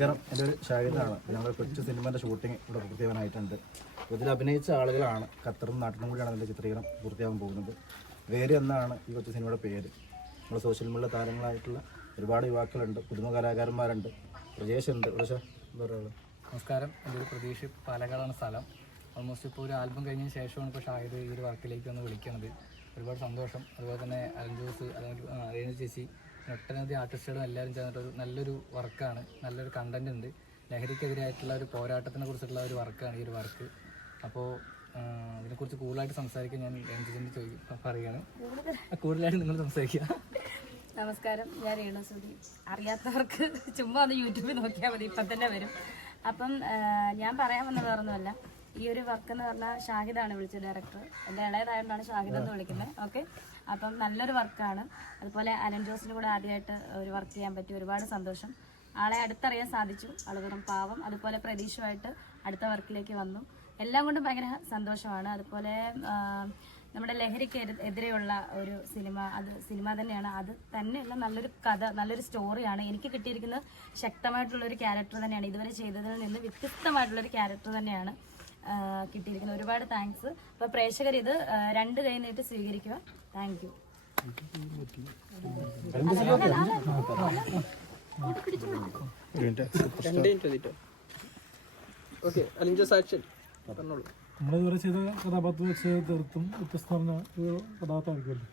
നമസ്കാരം എന്റെ ഒരു ഷാഹിദാണ് ഞങ്ങൾ കൊച്ചു സിനിമന്റെ ഷൂട്ടിംഗ് ഇവിടെ പൂർത്തിയാവാനായിട്ടുണ്ട്. ഇതിൽ അഭിനയിച്ച ആളുകളാണ് ഖത്തറും നാട്ടിലും കൂടിയാണ് അതിന്റെ ചിത്രീകരണം പൂർത്തിയാകാൻ പോകുന്നത്. വേര് എന്നാണ് ഈ കൊച്ചു സിനിമയുടെ പേര്. നമ്മുടെ സോഷ്യൽ മീഡിയ താരങ്ങളായിട്ടുള്ള ഒരുപാട് യുവാക്കളുണ്ട് പുതുമ കലാകാരന്മാരുണ്ട് പ്രജേഷ് ഉണ്ട് പക്ഷേ എന്താ പറയുക? നമസ്കാരം. എന്റെ ഒരു പ്രതീക്ഷ പാലക്കാടാണ് സ്ഥലം. ഓൾമോസ്റ്റ് ഇപ്പോൾ ഒരു ആൽബം കഴിഞ്ഞ ശേഷമാണ് ഇപ്പോൾ ഷാഹിദ് ഈ ഒരു വർക്കിലേക്ക് വന്ന് വിളിക്കുന്നത്. ഒരുപാട് സന്തോഷം. അതുപോലെ തന്നെ അലൻ ജോസ് അല്ലെങ്കിൽ ചേച്ചി ഒട്ടനവധി ആർട്ടിസ്റ്റുകളും എല്ലാവരും ചേർന്നിട്ട് ഒരു നല്ലൊരു വർക്കാണ്. നല്ലൊരു കണ്ടന്റ് ഉണ്ട്. ലഹരിക്കെതിരായിട്ടുള്ള ഒരു പോരാട്ടത്തിനെ കുറിച്ചിട്ടുള്ള ഒരു വർക്കാണ് ഈ ഒരു വർക്ക്. അപ്പോൾ ഇതിനെക്കുറിച്ച് കൂടുതലായിട്ട് സംസാരിക്കാൻ ഞാൻ രഞ്ജിതിന്റെ ചോദിക്കും പറയുകയാണ് കൂടുതലായിട്ട് നിങ്ങൾ സംസാരിക്കുക നമസ്കാരം. ഞാൻ രേണുസുതി അറിയാത്തവർക്ക് ചുമ്മാ ഒന്ന് യൂട്യൂബിൽ നോക്കിയാൽ മതി. ഇപ്പം തന്നെ വരും. അപ്പം ഞാൻ പറയാൻ വന്നത് ഈ ഒരു വർക്ക് എന്ന് പറഞ്ഞാൽ ഷാഹിദാണ് വിളിച്ചത് ഡയറക്ടർ എന്റെ ഇളയതായതുകൊണ്ടാണ് ഷാഹിദ് എന്ന് വിളിക്കുന്നത്. ഓക്കെ അപ്പം നല്ലൊരു വർക്കാണ് അതുപോലെ അലൻ ജോസിന് കൂടെ ആദ്യമായിട്ട് ഒരു വർക്ക് ചെയ്യാൻ പറ്റി ഒരുപാട് സന്തോഷം. ആളെ അടുത്തറിയാൻ സാധിച്ചു. അളുകറും പാവം. അതുപോലെ പ്രതീക്ഷയുമായിട്ട് അടുത്ത വർക്കിലേക്ക് വന്നു. എല്ലാം കൊണ്ടും ഭയങ്കര സന്തോഷമാണ്. അതുപോലെ നമ്മുടെ ലഹരിക്ക് എതി- എതിരെയുള്ള ഒരു സിനിമ അത് സിനിമ തന്നെയാണ്. അത് തന്നെയുള്ള നല്ലൊരു കഥ നല്ലൊരു സ്റ്റോറിയാണ് എനിക്ക് കിട്ടിയിരിക്കുന്നത് ശക്തമായിട്ടുള്ള ഒരു ക്യാരക്ടർ തന്നെയാണ്. ഇതുവരെ ചെയ്തതിൽ നിന്ന് വ്യത്യസ്തമായിട്ടുള്ളൊരു ക്യാരക്ടർ തന്നെയാണ്. കിട്ടിയിരിക്കുന്നത് ഒരുപാട് താങ്ക്സ് അപ്പൊ പ്രേക്ഷകർ ഇത് രണ്ട് കൈ നീട്ടി സ്വീകരിക്കുക. താങ്ക് യു നമ്മളിതുവരെ ചെയ്ത കഥാപാത്രം വെച്ച് തീർത്തും വ്യത്യസ്തമായ ഒരു കഥാപാത്രമായിരിക്കുമല്ലോ.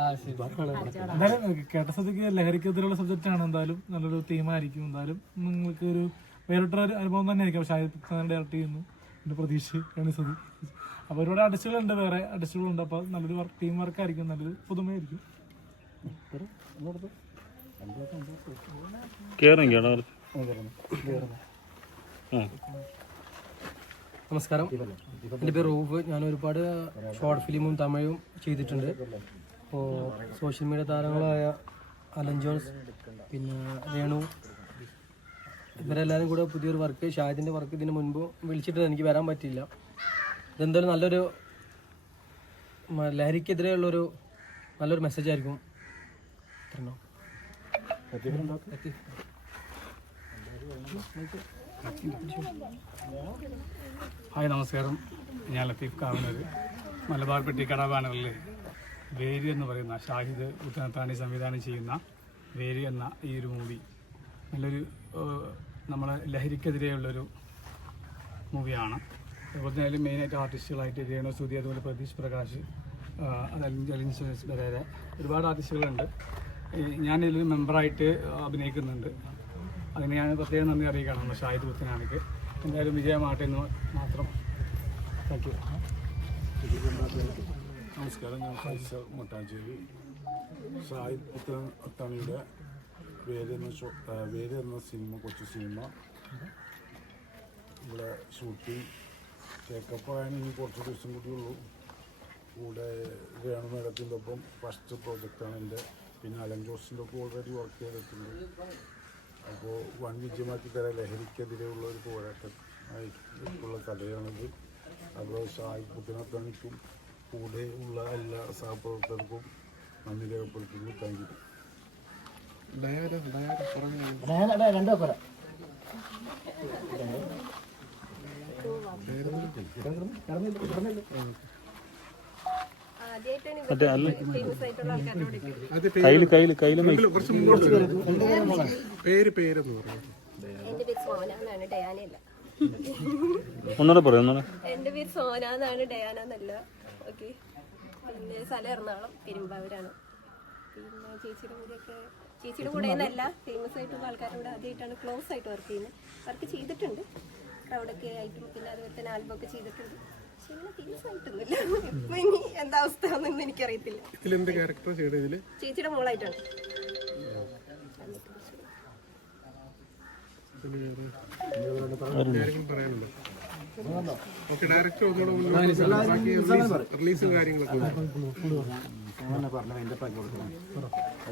ആ കേട്ട സ്ഥിതിക്ക് ലഹരിക്കെതിരെയുള്ള സബ്ജക്റ്റ് ആണ് എന്തായാലും നല്ലൊരു തീമായിരിക്കും. എന്തായാലും നിങ്ങൾക്ക് ഒരു വേറിട്ടൊരു അനുഭവം തന്നെ ആയിരിക്കും ഷാഹിദ് ഡയറക്ട് ചെയ്യുന്നു എന്റെ പ്രതീക്ഷ അപ്പൊ അപ്പോൾ ഒരുപാട് അടിച്ചുകളുണ്ട്. വേറെ അടിച്ചുകളുണ്ട്. അപ്പോൾ നല്ലൊരു വർക്ക് ടീം വർക്ക് ആയിരിക്കും. നല്ലൊരു പുതുമയായിരിക്കും. നമസ്കാരം. എന്റെ പേര് റൂഫ്. ഞാൻ ഒരുപാട് ഷോർട്ട് ഫിലിമും തമിഴും ചെയ്തിട്ടുണ്ട്. അപ്പോൾ സോഷ്യൽ മീഡിയ താരങ്ങളായ അലൻ ജോൺസ് പിന്നെ രേണു. ഇവരെല്ലാവരും കൂടെ പുതിയൊരു വർക്ക് ഷാഹിദിന്റെ വർക്ക് ഇതിന് മുൻപ് വിളിച്ചിട്ട് എനിക്ക് വരാൻ പറ്റില്ല ഇതെന്തായാലും നല്ലൊരു ലഹരിക്കെതിരെയുള്ളൊരു നല്ലൊരു മെസ്സേജ് ആയിരിക്കും. ഇത്രയും ഹായ് നമസ്കാരം. ഞാൻ ലത്തീഫ് കാവനൂര് മലബാർ പെട്ടിക്കട ബാനറിൽ വേരി എന്ന് പറയുന്ന ഷാഹിദ് ഉത്തനത്താണി സംവിധാനം ചെയ്യുന്ന വേരി എന്ന ഈ ഒരു മൂവി നല്ലൊരു നമ്മളെ ലഹരിക്കെതിരെയുള്ളൊരു മൂവിയാണ് അതുപോലെ തന്നെ അതിൽ മെയിനായിട്ട് ആർട്ടിസ്റ്റുകളായിട്ട് രേണു സുധി അതുപോലെ പ്രതീഷ് പ്രകാശ് അതല്ലെങ്കിൽ അത് അലിൻ- അലിൻ സുരേഷ് പെരേര ഒരുപാട് ആർട്ടിസ്റ്റുകളുണ്ട് ഞാനിതിൽ മെമ്പറായിട്ട് അഭിനയിക്കുന്നുണ്ട്. അതിന് ഞാൻ പ്രത്യേകം നന്ദി അറിയിക്കണം നമ്മുടെ ഷാഹിദ് പുത്തനാണിക്ക് എന്തായാലും വിജയമാട്ടെ എന്ന് മാത്രം. താങ്ക് യു നമസ്കാരം ഞാൻ ഫൈസർ മൊട്ടാഞ്ചേരി. ഷാഹിദ് പുത്രൻ അത്താണിയുടെ വേര് എന്ന ഷോ വേര് എന്ന സിനിമ കൊച്ചു സിനിമ. ഇവിടെ ഷൂട്ടിംഗ് ടേക്കപ്പ് ആയാലും ഇനി കുറച്ച് ദിവസം കൂടിയുള്ളൂ കൂടെ വേണു മേഡത്തിന്റെ ഒപ്പം ഫസ്റ്റ് പ്രോജക്റ്റാണ് എന്റെ. പിന്നെ അലൻ ജോസിന്റെ ഒക്കെ ഓൾറെഡി വർക്ക് ചെയ്തിട്ടുണ്ട്. അപ്പോൾ വൻ വിജയമാക്കിത്തര തരാൻ ലഹരിക്കെതിരെയുള്ള ഒരു പോരാട്ടം ആയിട്ടുള്ള കഥയാണിത്. അപ്പോൾ സായി പുത്തനത്താണിക്കും കൂടെ ഉള്ള എല്ലാ സഹപ്രവർത്തകർക്കും നന്ദി രേഖപ്പെടുത്തുന്നു. താങ്ക് യു പേര് പേരെന്ന് പറഞ്ഞു എന്റെ പേര് പേര് അല്ല. ഒന്നുകൂടെ പറയും ഒന്നുകൂടെ. എന്റെ പേര് സോന എന്നാണ് ഡയാന എന്നല്ല. ഓക്കെ. പിന്നെ സ്ഥലം എറണാകുളം പെരുമ്പാവൂരാണ്. പിന്നെ ചേച്ചിയുടെ കൂടെയൊക്കെ ചേച്ചിയുടെ കൂടെ എന്നല്ല ഫേമസ് ആയിട്ടുള്ള ആൾക്കാരോട് ആദ്യമായിട്ടാണ് ക്ലോസ് ആയിട്ട് വർക്ക് ചെയ്യുന്നത്. വർക്ക് ചെയ്തിട്ടുണ്ട്. ക്രൗഡൊക്കെ ആയിട്ടും പിന്നെ അതുപോലെ തന്നെ ആൽബം ഒക്കെ ചെയ്തിട്ടുണ്ട്. എന്താ അവസ്ഥ എനിക്കറിയത്തില്ല. ഇതിലെന്ത് ക്യാരക്ടർ ചേച്ചിയുടെ മോളായിട്ടാണ്.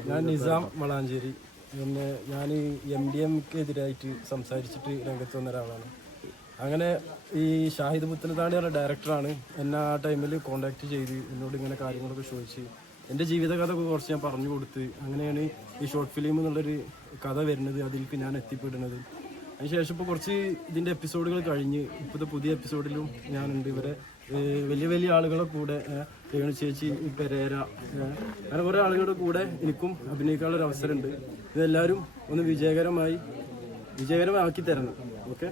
ഞാൻ നിസാം വളാഞ്ചേരി. പിന്നെ ഞാൻ എം ഡി എംക്കെതിരായിട്ട് സംസാരിച്ചിട്ട് രംഗത്ത് വന്ന ഒരാളാണ്. അങ്ങനെ ഈ ഷാഹിദ് പുത്തനത്താണി പറഞ്ഞ ഡയറക്ടറാണ് എന്നെ ആ ടൈമിൽ കോണ്ടാക്ട് ചെയ്ത് എന്നോട് ഇങ്ങനെ കാര്യങ്ങളൊക്കെ ചോദിച്ച്. എന്റെ ജീവിതകഥ കുറച്ച് ഞാൻ പറഞ്ഞു കൊടുത്ത്. അങ്ങനെയാണ് ഈ ഷോർട്ട് ഫിലിം എന്നുള്ളൊരു കഥ വരുന്നത്. അതിലേക്ക് ഞാൻ എത്തിപ്പെടുന്നത്. അതിനുശേഷം ഇപ്പോൾ കുറച്ച് ഇതിന്റെ എപ്പിസോഡുകൾ കഴിഞ്ഞ് ഇപ്പോഴത്തെ പുതിയ എപ്പിസോഡിലും ഞാനുണ്ട്. ഇവരെ വലിയ വലിയ ആളുകളെ കൂടെ രേണു ചേച്ചി പെരേര അങ്ങനെ കുറേ ആളുകളുടെ കൂടെ എനിക്കും അഭിനയിക്കാനുള്ളൊരു അവസരമുണ്ട്. ഇതെല്ലാവരും ഒന്ന് വിജയകരമായി വിജയകരമാക്കി തരണം. ഓക്കെ?